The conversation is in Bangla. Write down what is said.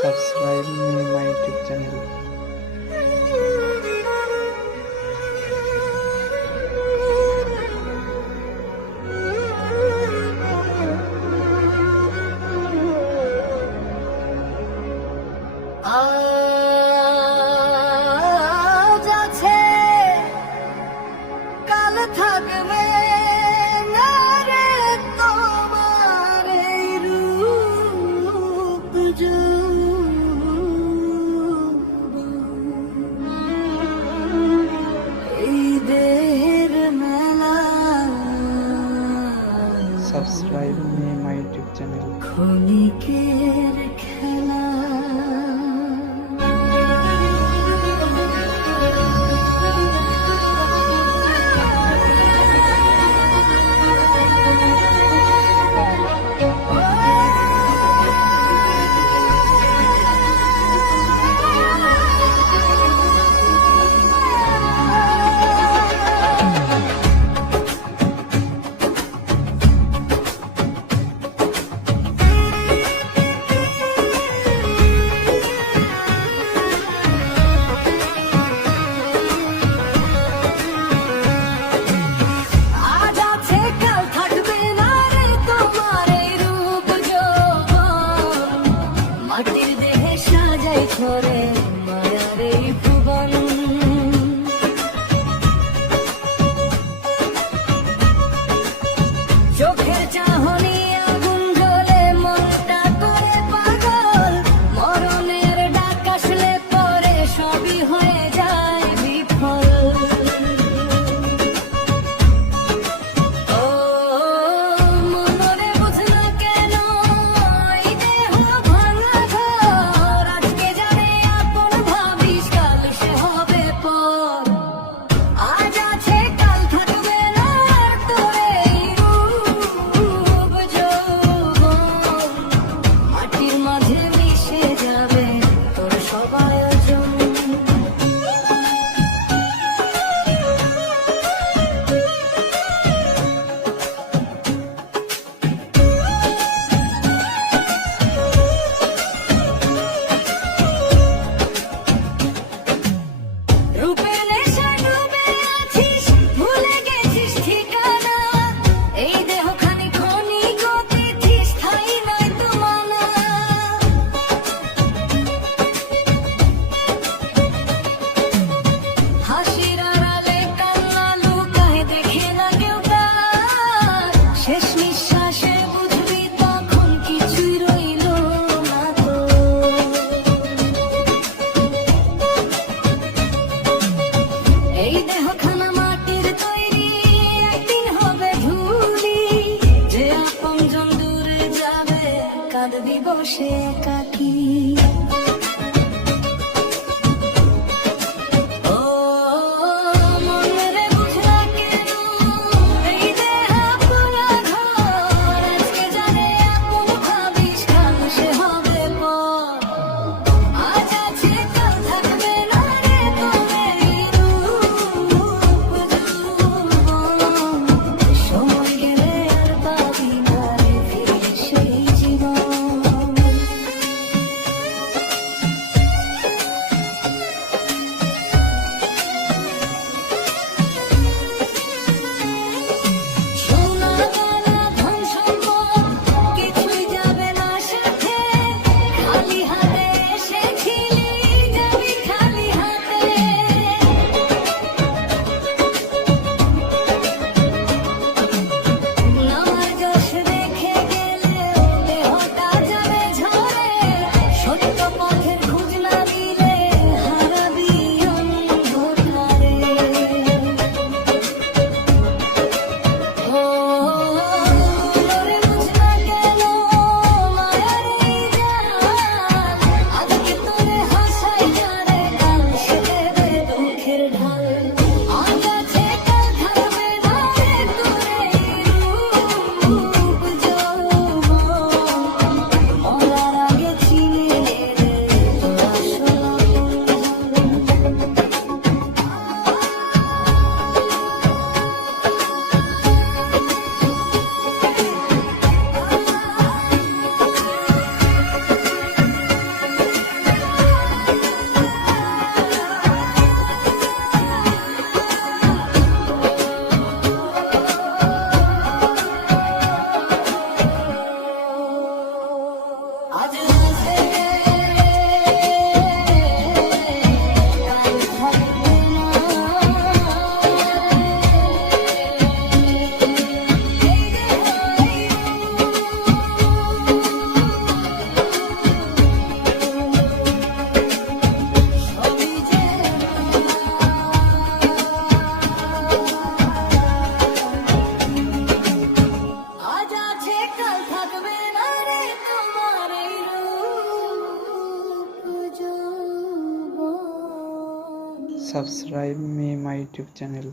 Subscribe me my YouTube channel. আজ আছে কাল থাকবে না রে তোমার এই রূপ এই দেহের মেলা Subscribe me my YouTube channel. ক্ষণিকের খেলা ছড়ে মায়ার এই ভুবন চোখের চাহনি আগুন জ্বলে মনটা করে পাগল মরণের ডাক আসলে পরে সবই হয়ে যায় বিফল ও মনরে বুঝ না কেন এই দেহ ভাঙা ঘর আজকে জানে আপন ভাবিস কাল সে হবে পর আজ আছে কাল থাকবে না আর তোর এই রূপ যৌবন মাটির মাঝে মিশে যাবে তোর সব আয়োজন রূপের নেশায় ডুবে আছিস ভুলে গেছিস ঠিকানা এই দেহখানি ক্ষণিক অতিথি স্থায়ী নয় তো মানা হাসির আড়ালে কান্না লুকায় দেখে না কেউ তার শেষ নিঃশ্বাসে বুঝবি তখন কিছুই রইল না তো এই দেহখানা মাটির তৈরি একদিন হবে ধুলি যে আপনজন দূরে যাবে কাঁদবি বসে একাকী ও মনরে বুঝ না কেন এই দেহ পোড়া ঘর আজকে জানে আপন ভাবিস কাল সে হবে পর আজ আছে কাল থাকবে না রে তোর এই রূপ যৌবন সময় গেলে আর পাবি না রে ফিরে সেই জীবন subscribe me my YouTube channel.